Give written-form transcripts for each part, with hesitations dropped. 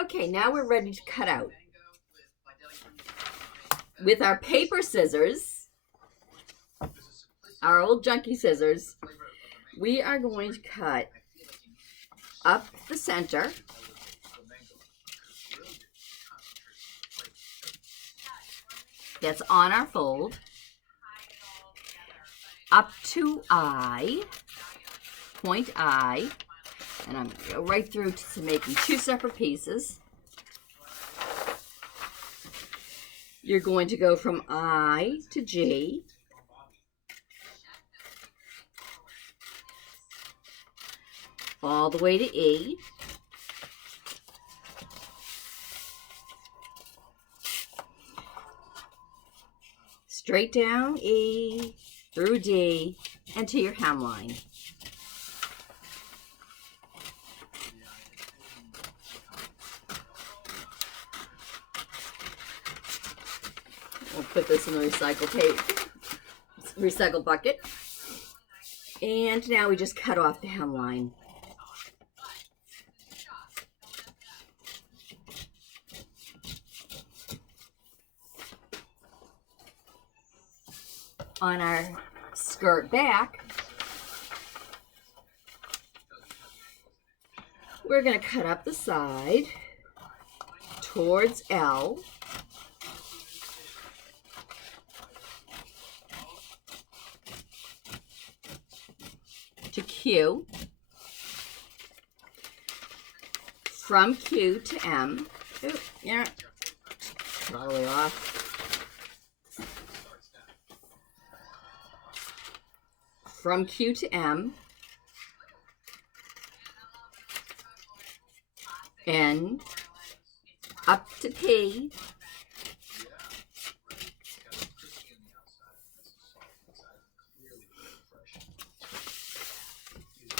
Okay, now we're ready to cut out. With our paper scissors, our old junky scissors, we are going to cut up the center. That's on our fold. Up to I, point I, and I'm going to go right through to making two separate pieces. You're going to go from I to G. All the way to E. Straight down E, through D, and to your hemline. We'll put this in the recycle bucket. And now we just cut off the hemline. On our skirt back, we're going to cut up the side towards L. To Q, from Q to M. Oop, yeah, all the way off. From Q to M, N, up to P,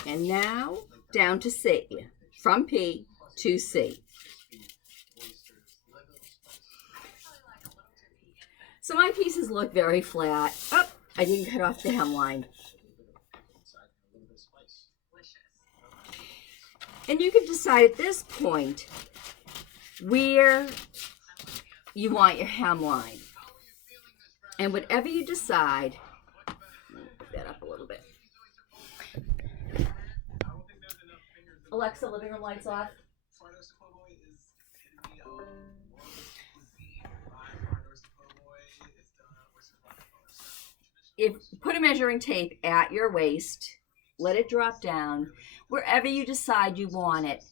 and now down to C, from P to C. So my pieces look very flat. Oh, I didn't cut off the hemline. And you can decide at this point where you want your hemline. And whatever you decide, put that up a little bit. Alexa, living room lights off. Put a measuring tape at your waist, let it drop down wherever you decide you want it.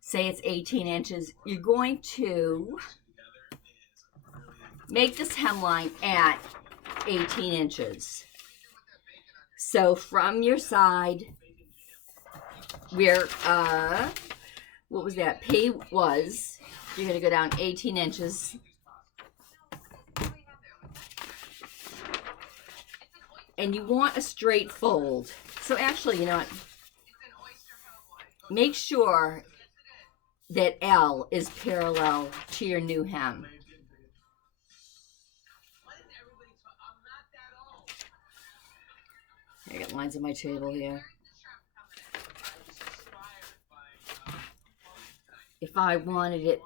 Say it's 18 inches. You're going to make this hemline at 18 inches. So from your side, where, what was that? P was, you're going to go down 18 inches. And you want a straight fold. So actually, you know what? Make sure that L is parallel to your new hem. I got lines on my table here. If I wanted it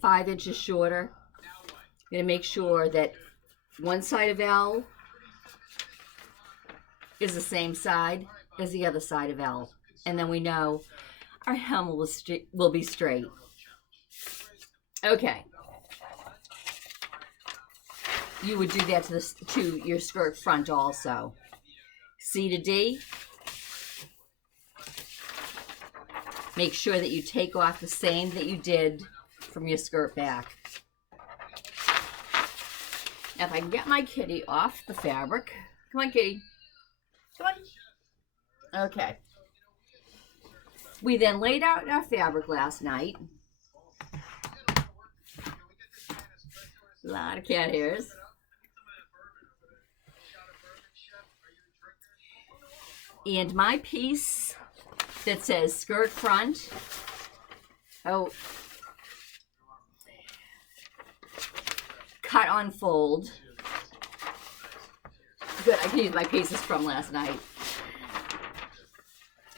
5 inches shorter, I'm going to make sure that one side of L is the same side as the other side of L. And then we know our hem will be straight. Okay. You would do that to your skirt front also. C to D. Make sure that you take off the same that you did from your skirt back. If I can get my kitty off the fabric. Come on, kitty. Come on. Okay. We then laid out our fabric last night. A lot of cat hairs. And my piece that says skirt front. Oh. Cut on fold. Good, I can use my pieces from last night.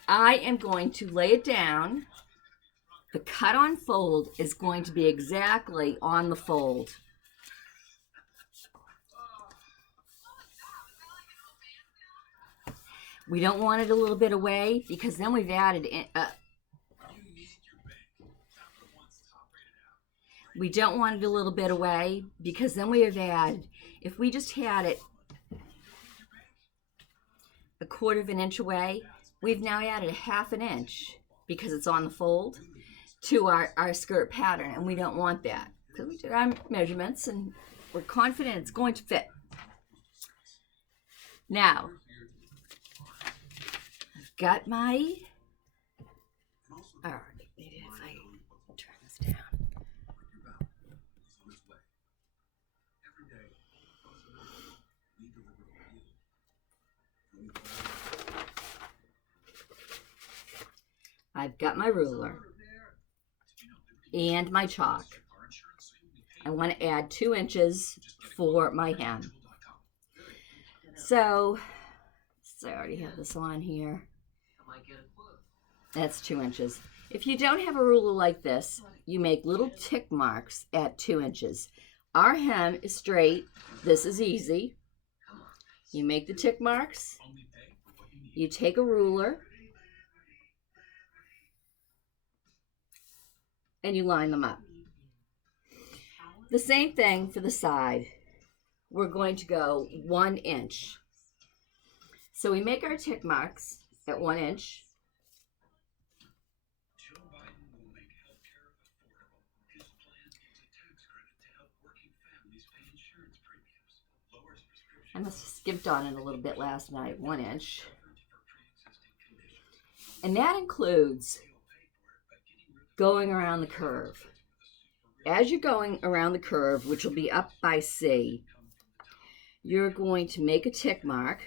I am going to lay it down. The cut on fold is going to be exactly on the fold. We don't want it a little bit away because then we've added in, we don't want it a little bit away because then we have added, if we just had it a 1/4 of an inch away, we've now added a 1/2 inch because it's on the fold to our skirt pattern, and we don't want that because we did our measurements and we're confident it's going to fit. Now, I've got my, all right, maybe if I turn this down. I've got my ruler and my chalk. I want to add 2 inches for my hem. So I already have this on here. That's 2 inches. If you don't have a ruler like this, you make little tick marks at 2 inches. Our hem is straight. This is easy. You make the tick marks. You take a ruler and you line them up. The same thing for the side. We're going to go 1 inch. So we make our tick marks at 1 inch. I must have skipped on it a little bit last night, 1 inch. And that includes going around the curve. As you're going around the curve, which will be up by C, you're going to make a tick mark.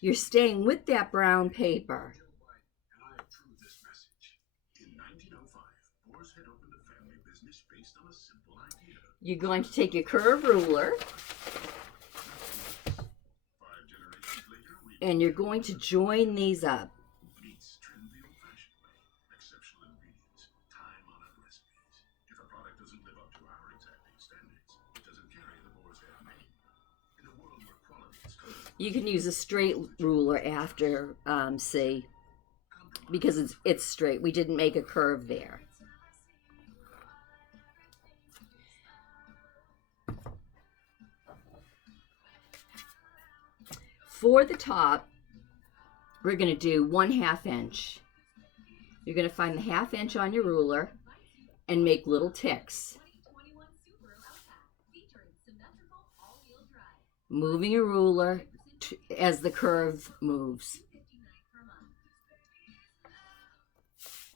You're staying with that brown paper. You're going to take your curve ruler and you're going to join these up. You can use a straight ruler after C because it's straight. We didn't make a curve there. For the top, we're going to do 1/2 inch. You're going to find the 1/2 inch on your ruler and make little ticks. Moving your ruler as the curve moves.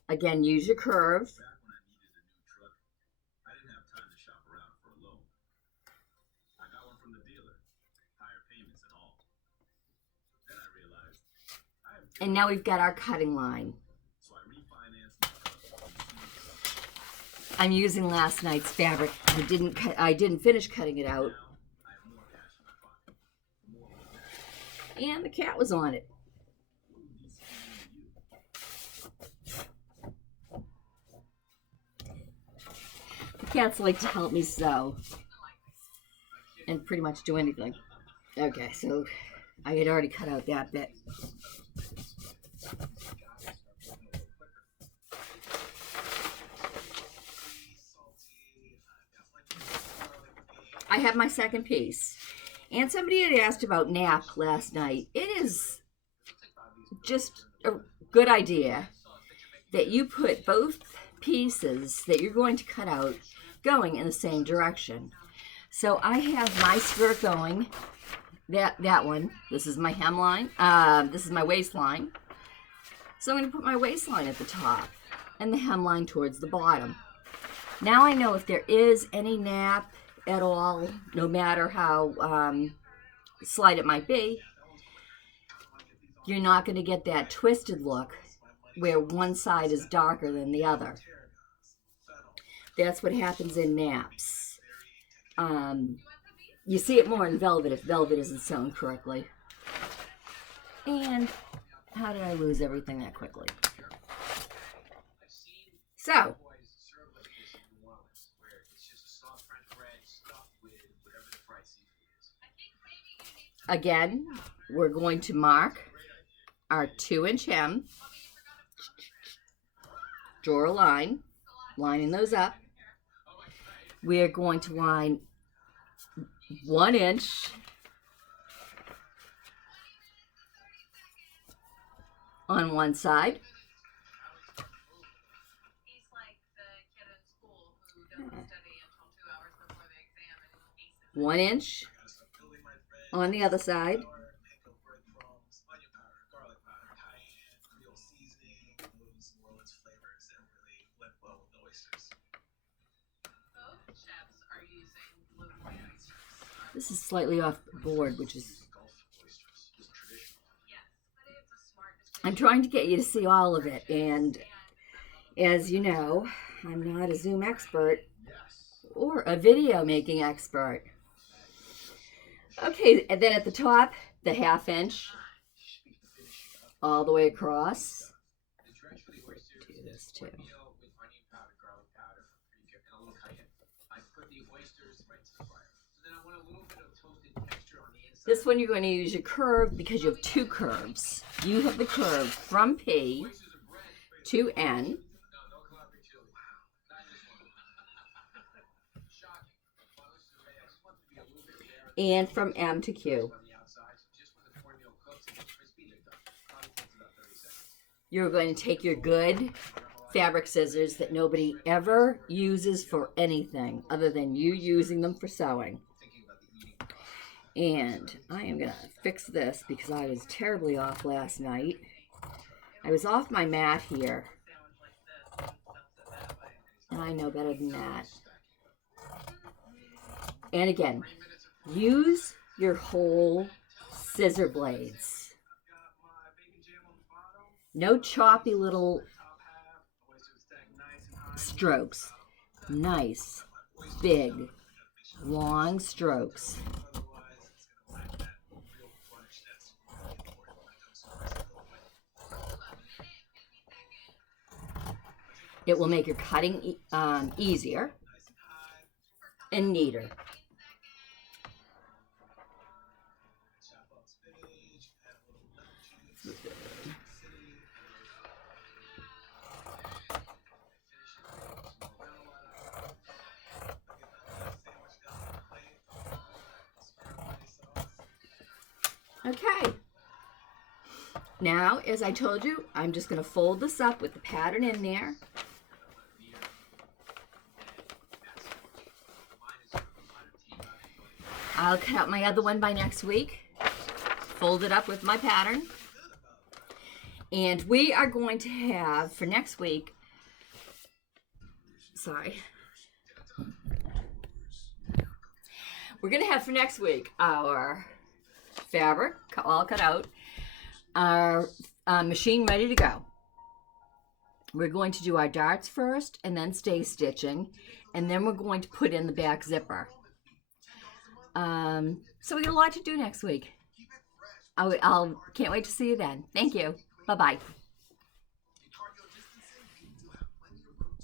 Again, use your curve. And now we've got our cutting line. I'm using last night's fabric. I didn't finish cutting it out. And the cat was on it. The cats like to help me sew and pretty much do anything. Okay, so I had already cut out that bit. I have my second piece. And somebody had asked about nap last night. It is just a good idea that you put both pieces that you're going to cut out going in the same direction. So I have my skirt going, that one. This is my hemline. This is my waistline. So I'm going to put my waistline at the top and the hemline towards the bottom. Now I know if there is any nap at all, no matter how slight it might be, you're not going to get that twisted look where one side is darker than the other. That's what happens in naps. You see it more in velvet if velvet isn't sewn correctly. And How did I lose everything that quickly? So, again, we're going to mark our 2-inch hem, draw a line, lining those up. We are going to line 1 inch on one side. 1 inch on the other side. This is slightly off the board, which is... I'm trying to get you to see all of it, and as you know, I'm not a Zoom expert or a video making expert. Okay, and then at the top, the 1/2 inch all the way across. Do this too. This one you're going to use your curve because you have 2 curves. You have the curve from P to N. And from M to Q. You're going to take your good fabric scissors that nobody ever uses for anything other than you using them for sewing. And I am going to fix this because I was terribly off last night. I was off my mat here. And I know better than that. And again, use your whole scissor blades. No choppy little strokes. Nice, big, long strokes. It will make your cutting easier and neater. Okay. Now, as I told you, I'm just going to fold this up with the pattern in there. I'll cut out my other one by next week. Fold it up with my pattern. And we are going to have, for next week, we're going to have for next week our fabric all cut out, our machine ready to go. We're going to do our darts first and then stay stitching, and then we're going to put in the back zipper. So we got a lot to do next week. I'll can't wait to see you then. Thank you. Bye-bye.